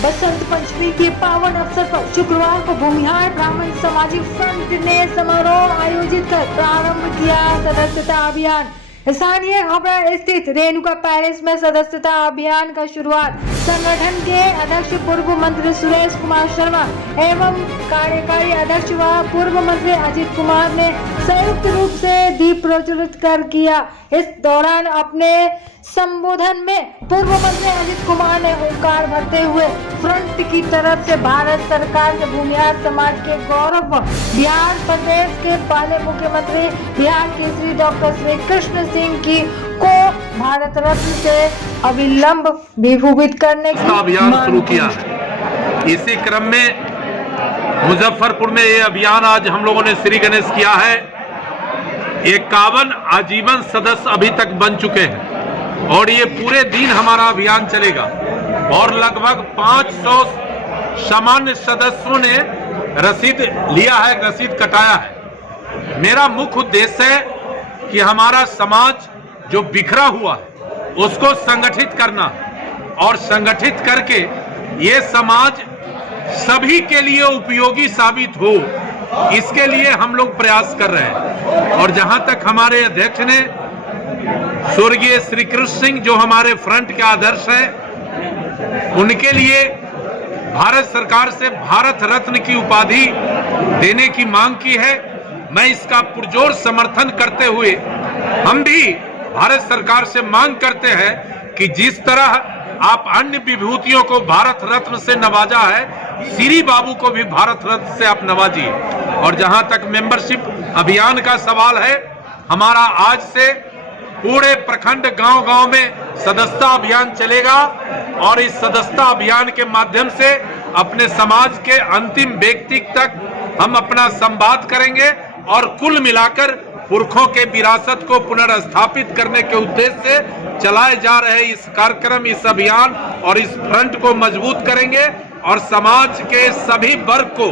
बसंत पंचमी के पावन अवसर पर शुक्रवार को भूमिहार ब्राह्मण सामाजिक फ्रंट ने समारोह आयोजित कर प्रारंभ किया सदस्यता अभियान। स्थानीय हावड़ा स्थित रेणुका पैलेस में सदस्यता अभियान का शुरुआत संगठन के अध्यक्ष पूर्व मंत्री सुरेश कुमार शर्मा एवं कार्यकारी अध्यक्ष व पूर्व मंत्री अजीत कुमार ने संयुक्त रूप से दीप प्रज्वलित कर किया। इस दौरान अपने संबोधन में पूर्व मंत्री अजीत कुमार ने ओंकार भरते हुए फ्रंट की तरफ से भारत सरकार के भूमिहार समाज के गौरव बिहार प्रदेश के पहले मुख्यमंत्री बिहार केसरी डॉक्टर श्री कृष्ण सिंह की को भारत रत्न से अविलंब विभूषित करने की अभियान शुरू किया है। इसी क्रम में मुजफ्फरपुर में ये अभियान आज हम लोगों ने श्री गणेश किया है। 51 आजीवन सदस्य अभी तक बन चुके हैं और ये पूरे दिन हमारा अभियान चलेगा और लगभग 500 सामान्य सदस्यों ने रसीद लिया है, रसीद कटाया है। मेरा मुख्य उद्देश्य है कि हमारा समाज जो बिखरा हुआ है उसको संगठित करना और संगठित करके ये समाज सभी के लिए उपयोगी साबित हो, इसके लिए हम लोग प्रयास कर रहे हैं। और जहां तक हमारे अध्यक्ष ने स्वर्गीय श्री कृष्ण सिंह जो हमारे फ्रंट के आदर्श हैं, उनके लिए भारत सरकार से भारत रत्न की उपाधि देने की मांग की है। मैं इसका पुरजोर समर्थन करते हुए हम भी भारत सरकार से मांग करते हैं कि जिस तरह आप अन्य विभूतियों को भारत रत्न से नवाजा है, श्री बाबू को भी भारत रत्न से आप नवाजिए। और जहां तक मेंबरशिप अभियान का सवाल है, हमारा आज से पूरे प्रखंड गांव-गांव में सदस्यता अभियान चलेगा और इस सदस्यता अभियान के माध्यम से अपने समाज के अंतिम व्यक्ति तक हम अपना संवाद करेंगे और कुल मिलाकर पुरखों के विरासत को पुनर्स्थापित करने के उद्देश्य से चलाए जा रहे इस कार्यक्रम, इस अभियान और इस फ्रंट को मजबूत करेंगे और समाज के सभी वर्ग को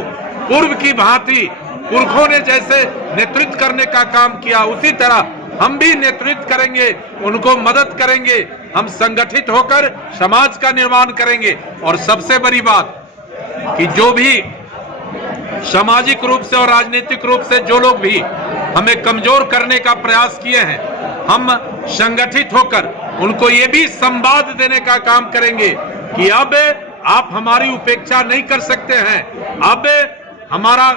पूर्व की भांति पुरखों ने जैसे नेतृत्व करने का काम किया, उसी तरह हम भी नेतृत्व करेंगे, उनको मदद करेंगे। हम संगठित होकर समाज का निर्माण करेंगे। और सबसे बड़ी बात कि जो भी सामाजिक रूप से और राजनीतिक रूप से जो लोग भी हमें कमजोर करने का प्रयास किए हैं, हम संगठित होकर उनको ये भी संवाद देने का काम करेंगे कि अब आप हमारी उपेक्षा नहीं कर सकते हैं। अब हमारा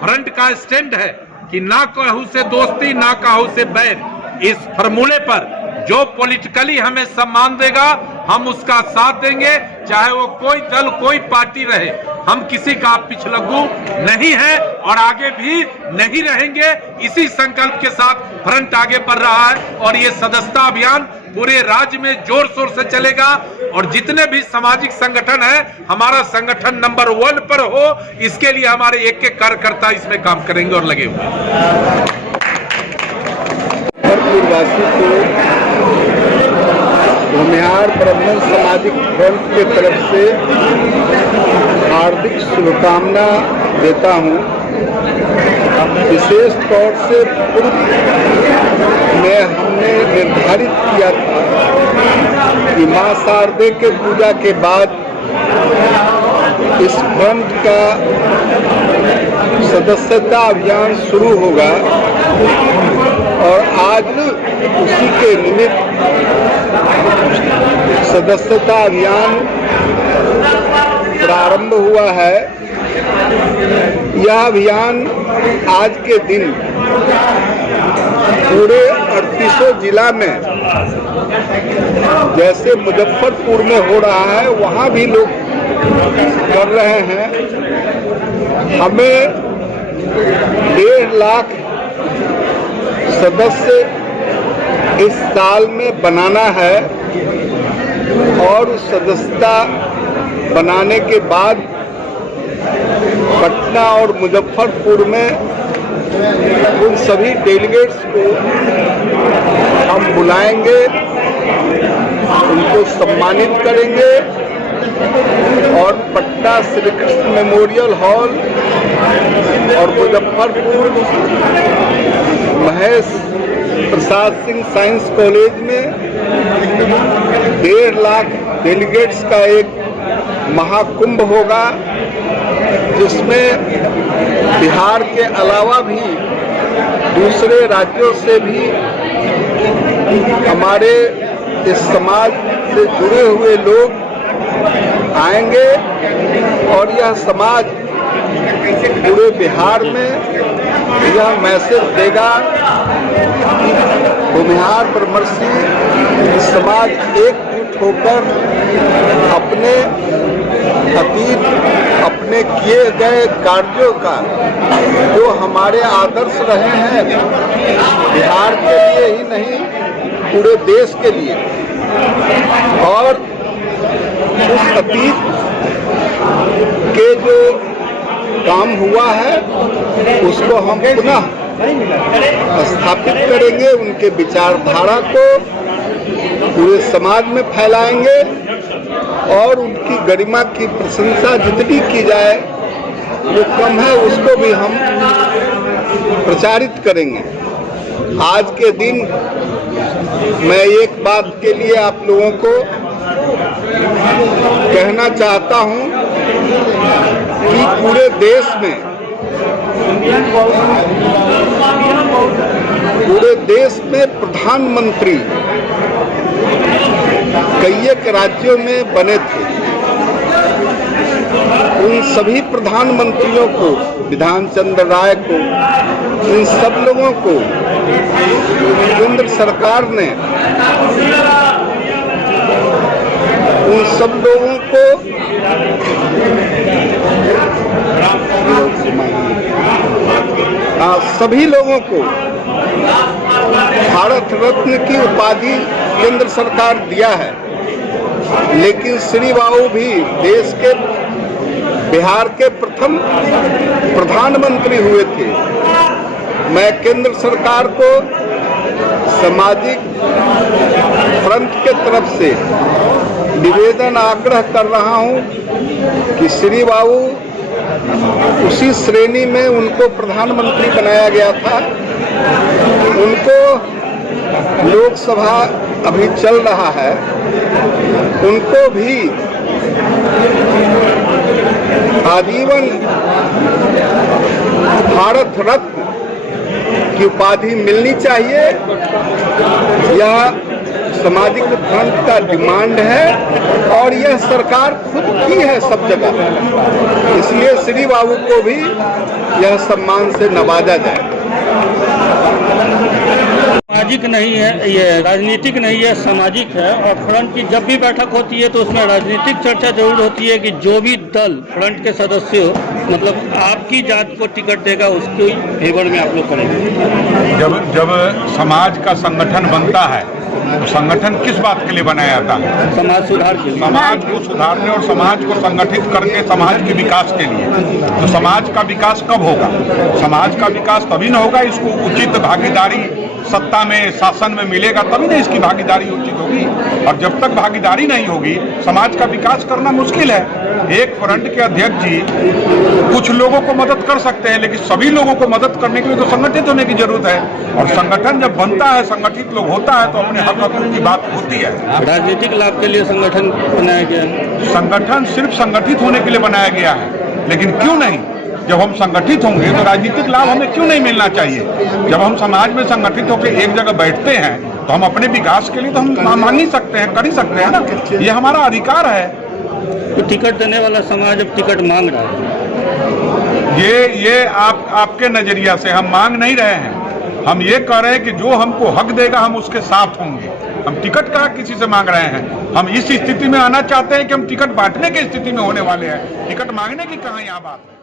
फ्रंट का स्टैंड है कि ना कहूं से दोस्ती, ना कहूं से बैर। इस फॉर्मूले पर जो पॉलिटिकली हमें सम्मान देगा हम उसका साथ देंगे, चाहे वो कोई दल कोई पार्टी रहे। हम किसी का पिछलग्गू नहीं है और आगे भी नहीं रहेंगे। इसी संकल्प के साथ फ्रंट आगे बढ़ रहा है और ये सदस्यता अभियान पूरे राज्य में जोर शोर से चलेगा और जितने भी सामाजिक संगठन है, हमारा संगठन नंबर 1 पर हो, इसके लिए हमारे एक एक कार्यकर्ता इसमें काम करेंगे और लगे हुए। भूमिहार ब्राह्मण सामाजिक फ्रंट के तरफ से हार्दिक शुभकामना देता हूं। विशेष तौर से पूर्व में हमने निर्धारित किया था कि मां शारदे के पूजा के बाद इस फ्रंट का सदस्यता अभियान शुरू होगा और आज उसी के निमित्त सदस्यता अभियान प्रारंभ हुआ है। यह अभियान आज के दिन पूरे 38 जिला में, जैसे मुजफ्फरपुर में हो रहा है, वहाँ भी लोग कर रहे हैं। हमें 1.5 लाख सदस्य इस साल में बनाना है और उस सदस्यता बनाने के बाद पटना और मुजफ्फरपुर में उन सभी डेलीगेट्स को हम बुलाएंगे, उनको सम्मानित करेंगे और पटना श्री कृष्ण मेमोरियल हॉल और मुजफ्फरपुर महेश प्रसाद सिंह साइंस कॉलेज में 1.5 लाख डेलीगेट्स का एक महाकुंभ होगा, जिसमें बिहार के अलावा भी दूसरे राज्यों से भी हमारे इस समाज से जुड़े हुए लोग आएंगे और यह समाज पूरे बिहार में यह मैसेज देगा कि भूमिहार ब्रह्मर्षि समाज एकजुट होकर अपने अतीत, अपने किए गए कार्यों का जो हमारे आदर्श रहे हैं बिहार के लिए ही नहीं पूरे देश के लिए, और उस अतीत के जो काम हुआ है उसको हम पुनः स्थापित करेंगे, उनके विचारधारा को पूरे समाज में फैलाएंगे और उनकी गरिमा की प्रशंसा जितनी की जाए वो कम है, उसको भी हम प्रचारित करेंगे। आज के दिन मैं एक बात के लिए आप लोगों को कहना चाहता हूं कि पूरे देश में प्रधानमंत्री कई एक राज्यों में बने थे। उन सभी प्रधानमंत्रियों को, विधान चंद्र राय को, इन सब लोगों को केंद्र सरकार ने उन सब लोगों को सभी लोगों को भारत रत्न की उपाधि केंद्र सरकार दिया है, लेकिन श्री बाबू भी देश के बिहार के प्रथम प्रधानमंत्री हुए थे। मैं केंद्र सरकार को सामाजिक फ्रंट के तरफ से निवेदन आग्रह कर रहा हूं कि श्री बाबू उसी श्रेणी में उनको प्रधानमंत्री बनाया गया था, उनको लोकसभा अभी चल रहा है, उनको भी आजीवन भारत रत्न की उपाधि मिलनी चाहिए। यह सामाजिक फ्रंट का डिमांड है और यह सरकार खुद की है सब जगह, इसलिए श्री बाबू को भी यह सम्मान से नवाजा जाए। सामाजिक नहीं है, ये राजनीतिक नहीं है, सामाजिक है। और फ्रंट की जब भी बैठक होती है तो उसमें राजनीतिक चर्चा जरूर होती है कि जो भी दल फ्रंट के सदस्य हो, मतलब आपकी जात को टिकट देगा उसके फेवर में आप लोग करेंगे। जब समाज का संगठन बनता है तो संगठन किस बात के लिए बनाया जाता है? समाज सुधार के लिए, समाज को सुधारने और समाज को संगठित करके समाज के विकास के लिए। तो समाज का विकास कब होगा? समाज का विकास तभी न होगा, इसको उचित भागीदारी सत्ता में, शासन में मिलेगा तभी ना इसकी भागीदारी उचित होगी। और जब तक भागीदारी नहीं होगी समाज का विकास करना मुश्किल है। एक फ्रंट के अध्यक्ष जी कुछ लोगों को मदद कर सकते हैं, लेकिन सभी लोगों को मदद करने के लिए तो संगठित होने की जरूरत है। और संगठन जब बनता है, संगठित लोग होता है तो अपने हक हकों की बात होती है। राजनीतिक लाभ के लिए संगठन बनाया गया है। संगठन सिर्फ संगठित होने के लिए बनाया गया है, लेकिन क्यों नहीं? जब हम संगठित होंगे तो राजनीतिक लाभ हमें क्यों नहीं मिलना चाहिए? जब हम समाज में संगठित होकर एक जगह बैठते हैं तो हम अपने विकास के लिए तो हम मांग ही सकते हैं, कर ही सकते हैं ना, ये हमारा अधिकार है। तो टिकट देने वाला समाज अब टिकट मांग रहा है। ये आपके नजरिया से हम मांग नहीं रहे हैं, हम ये कह रहे हैं कि जो हमको हक देगा हम उसके साथ होंगे। हम टिकट का किसी से मांग रहे हैं? हम इस स्थिति में आना चाहते हैं कि हम टिकट बांटने की स्थिति में होने वाले हैं, टिकट मांगने की कहाँ यहाँ बात है।